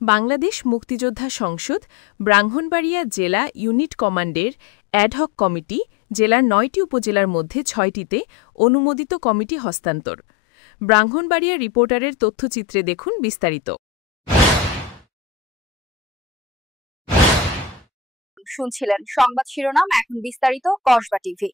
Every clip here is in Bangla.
বাংলাদেশ মুক্তিযোদ্ধা সংসদ ব্রাহ্মণবাড়িয়া জেলা ইউনিট কমান্ডের অ্যাডহক কমিটি জেলার ৯টি উপজেলার মধ্যে ৬টিতে অনুমোদিত কমিটি হস্তান্তর। ব্রাহ্মণবাড়িয়া রিপোর্টারের তথ্যচিত্রে দেখুন বিস্তারিত। শুনছিলেন সংবাদ শিরোনাম, এখন বিস্তারিত। কসবা টিভি।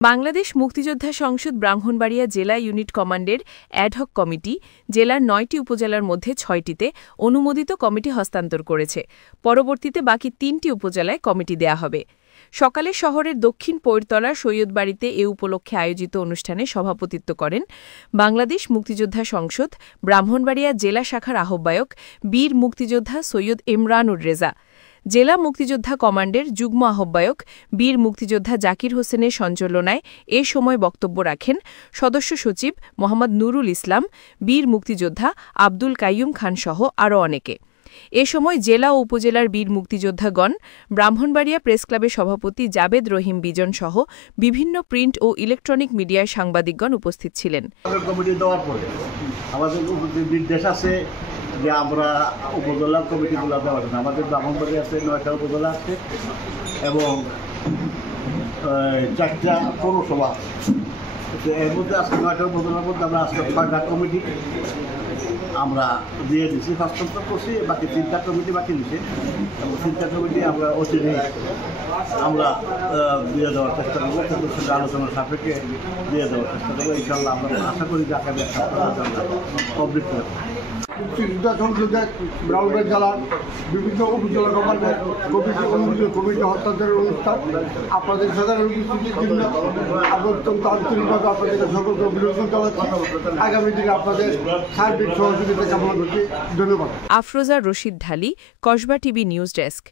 বাংলাদেশ মুক্তিযোদ্ধা সংসদ ব্রাহ্মণবাড়িয়া জেলা ইউনিট কমান্ডের অ্যাডহক কমিটি জেলার ৯টি উপজেলার মধ্যে ৬টিতে অনুমোদিত কমিটি হস্তান্তর করেছে। পরবর্তীতে বাকি ৩টি উপজেলায় কমিটি দেয়া হবে। সকালে শহরের দক্ষিণ পৈরতলার সৈয়দবাড়িতে এ উপলক্ষে আয়োজিত অনুষ্ঠানে সভাপতিত্ব করেন বাংলাদেশ মুক্তিযোদ্ধা সংসদ ব্রাহ্মণবাড়িয়া জেলা শাখার আহ্বায়ক বীর মুক্তিযোদ্ধা সৈয়দ ইমরানুর রেজা। জেলা মুক্তিযোদ্ধা কমান্ডের যুগ্ম আহ্বায়ক বীর মুক্তিযোদ্ধা জাকির হোসেনের সঞ্চালনায় এ সময় বক্তব্য রাখেন সদস্য সচিব মোহাম্মদ নুরুল ইসলাম, বীর মুক্তিযোদ্ধা আব্দুল কাইয়ুম খানসহ আরও অনেকে। এ সময় জেলা ও উপজেলার বীর মুক্তিযোদ্ধাগণ, ব্রাহ্মণবাড়িয়া প্রেসক্লাবের সভাপতি জাবেদ রহিম বিজন সহ বিভিন্ন প্রিন্ট ও ইলেকট্রনিক মিডিয়ার সাংবাদিকগণ উপস্থিত ছিলেন। নির্দেশ আছে যে আমরা উপজেলা কমিটিগুলো দেওয়া যায়। আমাদের ব্রাহ্মণবাড়িয়া আছে ৯টা উপজেলা আছে এবং ৪টা পৌরসভা। এর মধ্যে আজকে ৯টা উপজেলার মধ্যে আমরা আজকে ৬টা কমিটি আমরা দিয়ে দিচ্ছি, হস্তান্তর করছি। বাকি 3টা কমিটি বাকি দিচ্ছে এবং 3টা কমিটি আমরা অচিরে আমরা দিয়ে দেওয়ার চেষ্টা করবো। তাদের সঙ্গে আলোচনার সাপেক্ষে দিয়ে দেওয়ার চেষ্টা করবো। ইনশাল্লাহ আমরা আশা করি যে আগামী একটা কমপ্লিট করবো। মুক্তিযোদ্ধা সংসদে ব্রাহ্মণবাড়িয়া জেলার বিভিন্ন উপজেলা কমান্ডের অনুমোদিত কমিটি হস্তান্তরের অনুষ্ঠান আপনাদের সাধারণ উপস্থিতির জন্য অত্যন্ত আন্তরিকভাবে আপনাদের সকলকে অভিনন্দন জানাচ্ছি। আগামী দিনে আপনাদের সার্বিক সহযোগিতা কামনা করছি। ধন্যবাদ। আফরোজা রশিদ ঢালি, কসবা টিভি নিউজ ডেস্ক।